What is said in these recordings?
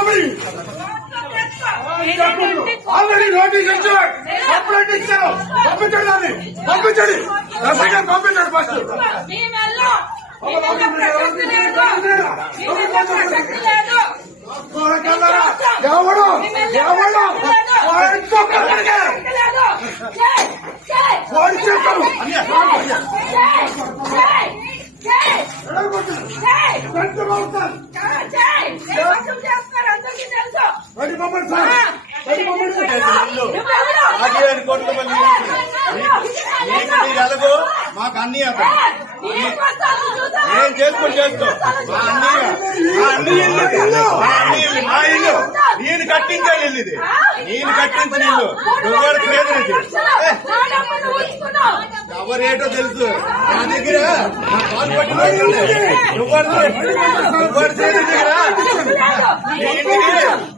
already notice ఇచ్చాడు complaint ఇచ్చాను పంపించండి అది పంపించండి రసగారు పంపించండి ఫస్ట్ ఎవడు ఎవడు ఫోన్ చేస్తాను అదగో మాకు అన్ని ఏం చేసుకుని చేస్తావు నేను కట్టించే ఇల్లు ఇది నేను కట్టించిన ఇల్లు నువ్వు పేదరికి ఎవరేటో తెలుసు నా దగ్గర నువ్వు నువ్వు దగ్గర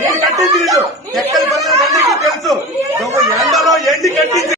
ನೀವು ಕಟ್ಟು ಎಲ್ಲರಿಗೂ ಕೆಲಸ ಎಂಡಿ ಕಟ್ಟಿ